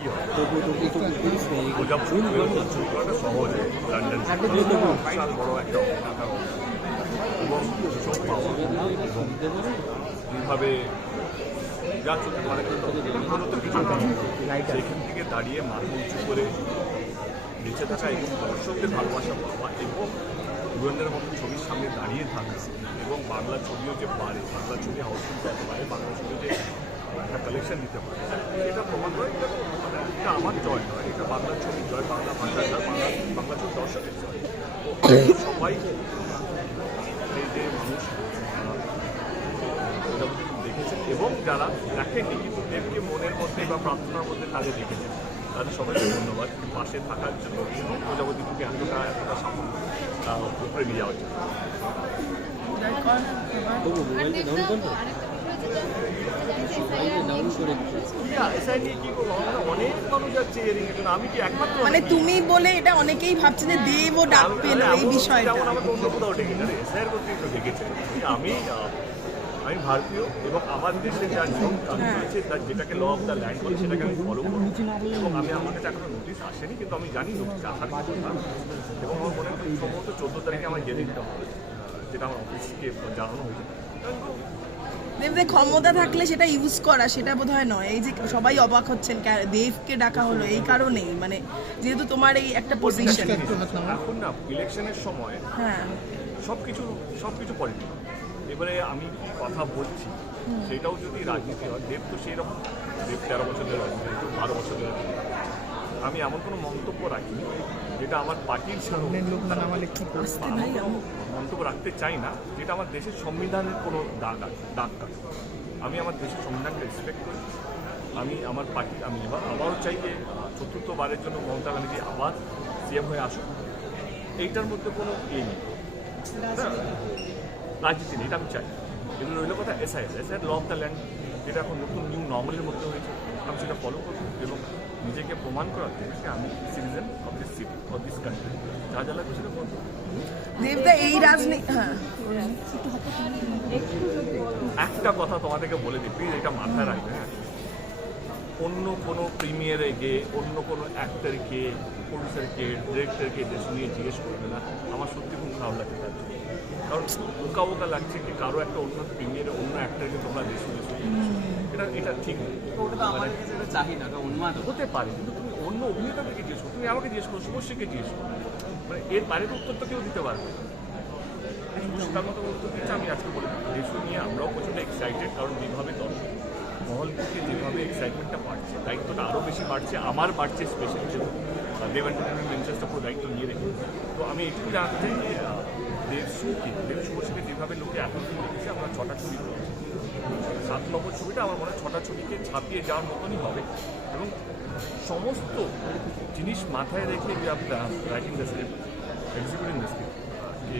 কি হয় প্রজাপতি সহজে লন্ডন বিশাল বড় একটা টাকা এবং সুযোগ পাওয়া এবং এইভাবে যা চলতে পারে মূলত কিছু সেখান থেকে দাঁড়িয়ে মাথা উঁচু করে বেঁচে থাকা এবং দর্শকদের ভালোবাসা পাওয়া এবং ধুরন্ধরের মতো ছবির সামনে দাঁড়িয়ে থাকা এবং বাংলা ছবিও যে পারে বাংলা ছবি হাউসফুল করতে পারে বাংলা ছবি যে একটা কালেকশন দিতে পারে এটা প্রমাণ করে এটা আমার জয় নয় এটা বাংলা ছবি জয় বাংলা ভাষা জয় বাংলা ছবি দর্শকের জয় সবাই এই যে মানুষ দেখেছেন এবং যারা দেখেনি কিন্তু দেবকে মনের মধ্যে বা প্রার্থনার মধ্যে তাদের দেখেছেন তাদের সবাইকে ধন্যবাদ পাশে থাকার জন্য এবং প্রজাপতিকে এতটা সামনে উপরে নিয়ে যাওয়ার জন্য অনেক মানুষ যাচ্ছে আমি কি একমাত্র মানে তুমি বলে এটা অনেকেই ভাবছে যে দেবও ডাক পেল এই বিষয়টা আমাকে অন্য কোথাও ডেকেছে এসআইয়ের প্রতি একটু ডেকেছে আমি ভারতীয় এবং আমার দেশে যা নিয়ম কানুন আছে তার যেটাকে ল অফ দ্য ল্যান্ড বলে সেটাকে আমি ফলো করি এবং আমার কাছে এখনো নোটিশ আসেনি কিন্তু আমি জানি নোটিশ আসার কথা এবং আমার মনে হয় সম্ভবত 14 তারিখে আমার গিয়ে দিতে হবে যেটা আমার অফিসকে জানানো হয়েছে দেবদের ক্ষমতা থাকলে সেটা ইউজ করা সেটা বোধহয় নয় এই যে সবাই অবাক হচ্ছেন দেবকে ডাকা হলো এই কারণেই মানে যেহেতু তোমার এই একটা পজিশন এখন না ইলেকশনের সময় হ্যাঁ সবকিছু পলিটিক্যাল এবারে আমি কি কথা বলছি সেটাও যদি রাজনীতি হয় দেব তো সেই রকম দেব 13 বছরের রাজনীতি 12 বছরের রাজনীতি আমি এমন কোনো মন্তব্য রাখিনি যেটা আমার পার্টির মন্তব্য রাখতে চাই না যেটা আমার দেশের সংবিধানের কোনো দাগ কাটে আমি আমার দেশের সংবিধানকে রেসপেক্ট করি আমি আমার পার্টি আমি আবারও চাই যে চতুর্থবারের জন্য মমতা ব্যানার্জি আবার সিএম হয়ে আসুক এইটার মধ্যে কোনো নেই রাজনীতি নেই এটা আমি চাই এগুলো রইল কথা এসআইয়ের ল অফ দ্য ল্যান্ড যেটা এখন নতুন নিউ নর্মালের মধ্যে হয়েছে আমি সেটা ফলো করবো এবং নিজেকে প্রমাণ করার জন্য আমি citizen of this city of this country যা যা লাগবে সেটা বলবো দেবদা এই রাজনীতি একটা কথা তোমাদেরকে বলে দিই প্লিজ এটা মাথায় রাখবে হ্যাঁ অন্য কোনো প্রিমিয়ারে গিয়ে অন্য কোনো অ্যাক্টরকে প্রডিউসারকে ডিরেক্টরকে যে শুনিয়ে জিজ্ঞেস করবে না আমার সত্যি খুব খারাপ লাগছে তার জন্য কারণ ওকা লাগছে কি কারো একটা অন্য প্রিমিয়ারে অন্য অ্যাক্টরকে তোমরা দেশে এটা ঠিক হতে পারে কিন্তু তুমি অন্য অভিনেতাদেরকে জিজ্ঞেস করো তুমি আমাকে জিজ্ঞেস করো শুভশ্রীকে জিজ্ঞেস করো মানে এর বাইরের উত্তর তো কেউ দিতে পারবে তার মতো উত্তর দিচ্ছে আমি আজকে বলে দেশ নিয়ে আমরাও প্রচণ্ড এক্সাইটেড কারণ যেভাবে দর্শক মহল থেকে যেভাবে এক্সাইটমেন্টটা বাড়ছে দায়িত্বটা আরও বেশি বাড়ছে আমার বাড়ছে স্পেশালি দেব এন্টারটেনমেন্ট ভেঞ্চার্সটা পুরো দায়িত্ব নিয়ে রেখে তো আমি এটুকু জানাতে চাই যে দেব শুভশ্রীকে যেভাবে লোকে এখন রেখেছে আমরা 6টা ছবি করেছি 7 নম্বর ছবিটা আমার মনে হয় 6টা ছবিকে ছাপিয়ে যাওয়ার মতনই হবে এবং সমস্ত জিনিস মাথায় রেখে যে আপনার writing the script executing the script যে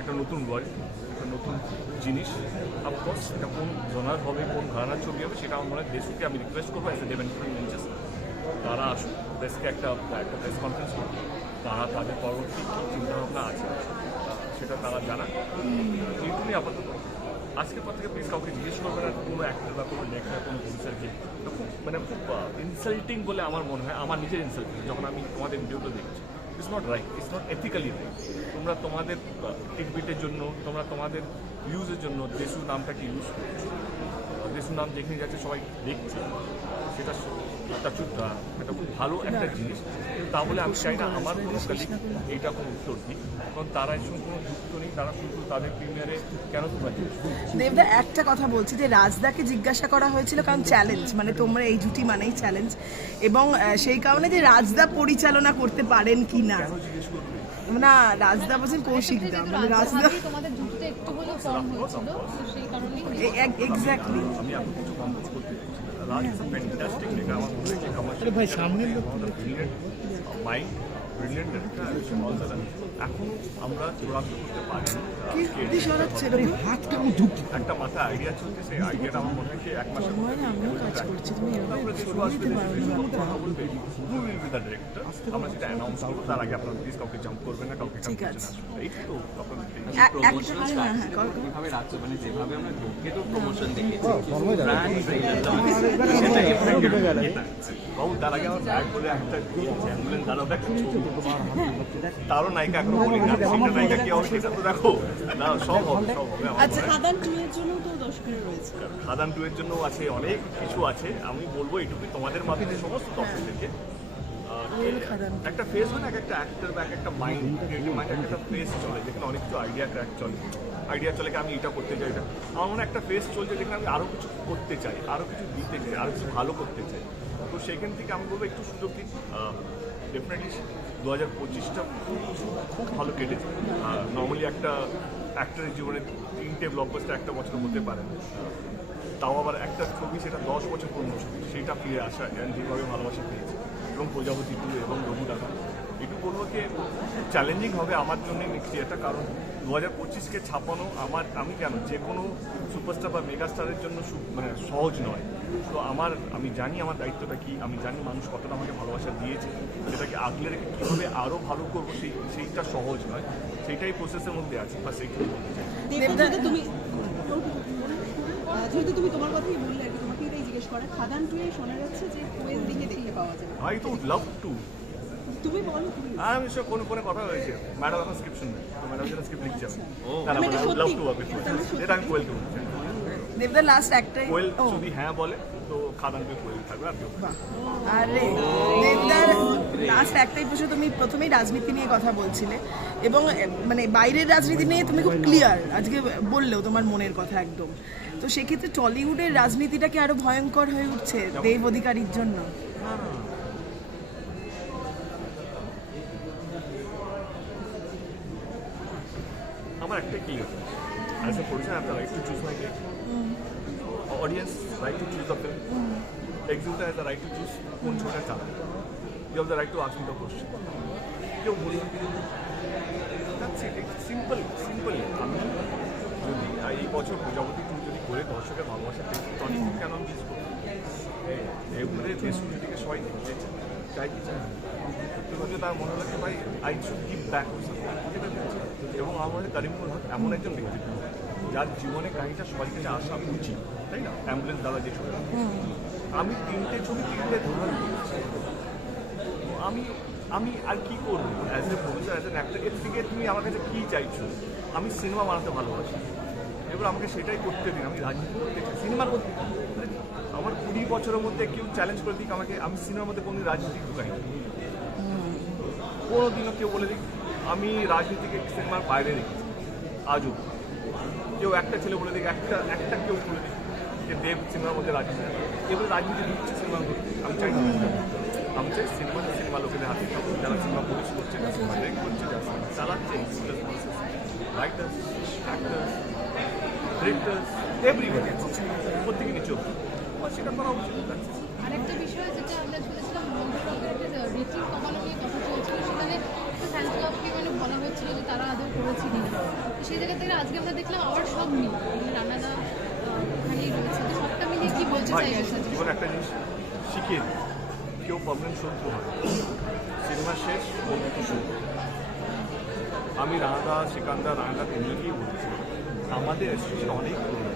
একটা নতুন ওয়ার্ল্ড একটা নতুন জিনিস অফকোর্স এটা কোন জনার হবে কোন ঘরানার ছবি হবে সেটা আমার মনে হয় দেশুকে আমি রিকোয়েস্ট করবো as a Dev entertainment ventures তারা আসুন প্রেসকে একটা প্রেস কনফারেন্স করুন তারা তাদের পরবর্তী কী চিন্তাভাবনা আছে সেটা তারা জানান এইটুকুই আপাতত আজকের পর থেকে প্লিজ কাউকে জিজ্ঞেস করবে না কোনো অ্যাক্টর বা কোনো লেখা কোনো প্রডিউসারকে খুব খুব ইনসাল্টিং বলে আমার মনে হয় আমার নিজের ইনসাল্টিং যখন আমি তোমাদের ভিডিওটা দেখছি it's not right it's not ethically right তোমরা তোমাদের টিকবিটের জন্য তোমরা তোমাদের ভিউজের জন্য দেশু নামটাকে ইউজ করছো দেশু নাম যেখানে যাচ্ছে সবাই দেখছে সেটা এটা খুব ভালো একটা জিনিস তা বলে আমি চাই না আমার কোনো কলিগ এইটা কোনো উত্তর দিই কারণ তারা এর সঙ্গে কোনো যুক্ত নেই তারা শুধু তাদের প্রিমিয়ারে কেন তোমরা দেবদা একটা কথা বলছি যে রাজদাকে জিজ্ঞাসা করা হয়েছিল কারণ চ্যালেঞ্জ মানে তোমরা এই জুটি মানেই চ্যালেঞ্জ এবং সেই কারণে যে রাজদা পরিচালনা করতে পারেন কি না না রাজদা বলছেন কৌশিকদা মানে রাজদা তোমাদের জুটিতে একটু হলেও কম হয়েছিল সেই কারণেই এক্স্যাক্টলি আমি এখন কিছু কম্পোজ করতে রাজ ইজ আ ফ্যান্টাস্টিক লেখা আমার মনে হচ্ছে কমার্শিয়াল ভাই সামনে ব্রিলিয়েন্ট মাইন্ড ব্রিলিয়েন্ট এখনো আমরা চূড়ান্ত করতে পারিনি। কি সরাচ্ছে এরকম? একটা মাথায় আইডিয়া চলছে, সেই আইডিয়াটা আমার মনে হয় যে এক মাসের মধ্যে আমিও কাজ করছি, তুমি এভাবে তারপরে যে শুরু আসবে, কথা বলবে, who will be the director, আমরা সেটা অ্যানাউন্স করবো। তার আগে আপনারা প্লিজ কাউকে জাম্প করবেন না, কাউকে ঠিক আছে। এই তো আপনাদের প্রমোশনাল হ্যাঁ, হ্যাঁ, করো। কিভাবে রাখছে, মানে যেভাবে আমরা ঢুকে তো প্রমোশন দেখেছি ব্র্যান্ড ট্রেলার বাবু তার আগে আমার ব্যাগ বলে একটা অ্যাম্বুলেন্স দাঁড়াও, একটা ছবি। তারও নায়িকা এখনো বলি না, সেটা নায়িকা কি হবে সেটা তো দেখো না, সব হবে সব হবে আমার আচ্ছা, মনে হয়। খাদান 2 এর জন্য তো দর্শকের রয়েছে। খাদান 2 এর জন্য আছে, অনেক কিছু আছে। আমি বলবো এইটুকু তোমাদের মাধ্যমে সমস্ত দর্শকদেরকে খাদান। একটা ফেস হয় না, একটা অ্যাক্টর বা একটা মাইন্ড, ক্রিয়েটিভ মাইন্ড, একটা ফেস চলে যেখানে অনেক কিছু আইডিয়া ক্র্যাক চলে, আইডিয়া চলে কি আমি এটা করতে চাই, এটা আমার মনে হয় একটা ফেস চলছে যেখানে আমি আরও কিছু করতে চাই, আরও কিছু দিতে চাই, আরও কিছু ভালো করতে চাই। তো সেখান থেকে আমি বলবো একটু সুযোগ দিন। ডেফিনেটলি 2025টা খুব ভালো কেটেছে। নর্মালি একটা অ্যাক্টরের জীবনে 3টে ব্লকবাস্টার একটা বছর হতে পারে না। তাও আবার একটা ছবি, সেটা 10 বছর পুরনো ছবি, সেটা ফিরে আসা যেভাবে ভালোবাসা পেয়েছে, এবং প্রজাপতি 2 এবং রঘু ডাকা, এটু বলবো যে চ্যালেঞ্জিং হবে আমার জন্য নেক্সট ইয়ারটা। কারণ 2025কে ছাপানো আমি কেন যে কোনো সুপারস্টার বা মেগাস্টারের জন্য মানে সহজ নয়। তো আমি জানি আমার দায়িত্বটা কি, আমি জানি মানুষ কতটা আমাকে ভালোবাসা দিয়েছে, সেটাকে আগলে রেখে কীভাবে আরও ভালো করবো সেইটা সহজ নয়, সেইটাই প্রসেসের মধ্যে আছে বা সেইটাই বলতে চাই। যেহেতু তুমি তোমার কথাই বললে, আর কি তোমাকে এটাই জিজ্ঞেস করা, খাদান 2 এ শোনা যাচ্ছে যে কোয়েল দিকে দেখতে পাওয়া যাবে। আই তো লাভ টু, তুমি বলো তুমি। আমি সব কোনো কথা হয়েছে, ম্যাডাম এখন স্ক্রিপশন নেই, তো ম্যাডাম যেটা স্ক্রিপ্ট লিখছে তারা আমি এটা বলে লাভ সত্যি- টু হবে, এটা আমি কোয়েল টু বলছি। দেবদার লাস্ট একটাই কোয়েল যদি হ্যাঁ বলে তো খাদান 2 কোয়েল থাকবে, আর কেউ আরে দেবদার লাস্ট একটাই প্রশ্ন। তুমি প্রথমেই রাজনীতি নিয়ে কথা বলছিলে, এবং মানে বাইরের রাজনীতি নিয়ে তুমি খুব ক্লিয়ার আজকে বললেও তোমার মনের কথা একদম। তো সেক্ষেত্রে টলিউডের রাজনীতিটা কি আরো ভয়ঙ্কর হয়ে উঠছে দেব অধিকারীর জন্য? আমার একটা কি আছে, as a producer I have the right to choose my date, audience right to choose the film, exhibitor has the right to choose কোন ছবিটা চালাবে, you have the right to ask me the question. কেউ বলুন simple আমি যদি এই বছর প্রজাপতি 2 যদি করে দর্শকের ভালোবাসা পেয়েছি, টনি কেন আমি মিস করবো? এগুলো দেশ দিকে সবাই দেখতে চাই কি চাই, সত্যি বলতে তার মনে লাগে ভাই আই শুড গিভ ব্যাক, এবং আমাদের করিমপুর এমন একজন ব্যক্তিত্ব যার জীবনে কাহিনীটা সবার কাছে আসা উচিত, তাই না? অ্যাম্বুলেন্স দাদা যে ছবি, আমি 3টে ছবি 3টে ধরন করেছি। আমি আর কি করবো as a producer, as an actor? এর থেকে তুমি আমার কাছে কী চাইছো? আমি সিনেমা বানাতে ভালোবাসি, এবার আমাকে সেটাই করতে দিন। আমি রাজনীতি করতে চাই, সিনেমা করতে চাই। আমার 20 বছরের মধ্যে কেউ চ্যালেঞ্জ করে দিক আমাকে, আমি সিনেমার মধ্যে কোনো রাজনীতি ঢুকাই না। কোনো দিনও কেউ বলে দিক আমি রাজনীতিকে সিনেমার বাইরে রেখেছি, আজও কেউ একটা ছেলে বলে দিক, একটা কেউ বলে দিক যে দেব সিনেমার মধ্যে রাজনীতি, এবার রাজনীতি ঢুকছে সিনেমার মধ্যে। আমি চাই না, আমি চাই সিনেমা লোকেদের হাতে থাকুক, যারা সিনেমা প্রডিউস করছে, যারা সিনেমা ডিরেক্ট করছে, যারা সিনেমা চালাচ্ছে, রাইটার্স, অ্যাক্টার্স, ডিরেক্টার্স, এভরিবডি প্রত্যেকে নিচে সেটা করা উচিত। আরেকটা বিষয় যেটা আমরা শুনেছিলাম, রেটিং কমানো নিয়ে কথা চলছিল, সেখানে ফ্যান ক্লাবকে মানে বলা হচ্ছিল যে তারা আদৌ করেছিল না। তো সেই জায়গা থেকে আজকে আমরা দেখলাম আবার সব নেই, রান্নাদা ওখানেই রয়েছে। তো সবটা মিলিয়ে কি বলতে ভাই চাইবে? জীবনে একটা জিনিস শিখিয়ে দিই, কেউ পার্মানেন্ট শত্রু হয়, সিনেমা শেষ, বন্ধুত্ব শুরু। আমি রানাদা, সিকান্দার, রানাদা তিনজনকেই বলছি, আমাদের অ্যাসোসিয়েশন অনেক পুরনো,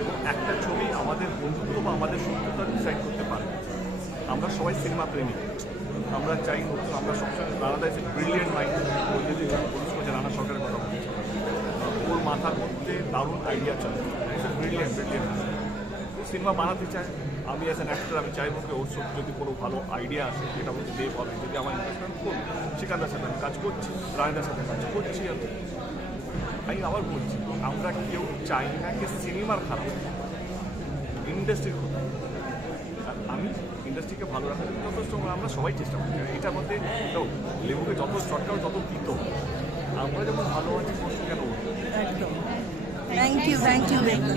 এবং একটা ছবি আমাদের বন্ধুত্ব বা আমাদের শত্রুতা ডিসাইড করতে পারে। আমরা সবাই সিনেমা প্রেমী, আমরা চাই নতুন, আমরা সবসময় রানাদা ইজ এ ব্রিলিয়েন্ট মাইন্ড, ও যদি পুলিশ করছে রানা সরকারের কথা বলছে, ওর মাথার মধ্যে দারুণ আইডিয়া চলে, ইজ এ ব্রিলিয়েন্ট সিনেমা বানাতে চায়। আমি অ্যাজ অ্যান অ্যাক্টর আমি চাইবো যে ওর সব যদি কোনো ভালো আইডিয়া আসে যেটা বলতে দেব হবে, যদি আমার ইনভেস্টমেন্ট করবো, সেখানটার সাথে আমি কাজ করছি, রানাদার সাথে কাজ করছি। আমি আবার বলছি, আমরা কেউ চাই না যে সিনেমার খারাপ, ইন্ডাস্ট্রির কথা। আর আমি ইন্ডাস্ট্রিকে ভালো রাখার জন্য যথেষ্ট আমরা সবাই চেষ্টা করছি। এটার মধ্যে লেবুকে যত চটকাও তত পিত, আমরা যেমন ভালো আছি কষ্ট কেন? একদম। থ্যাংক ইউ দেবদা।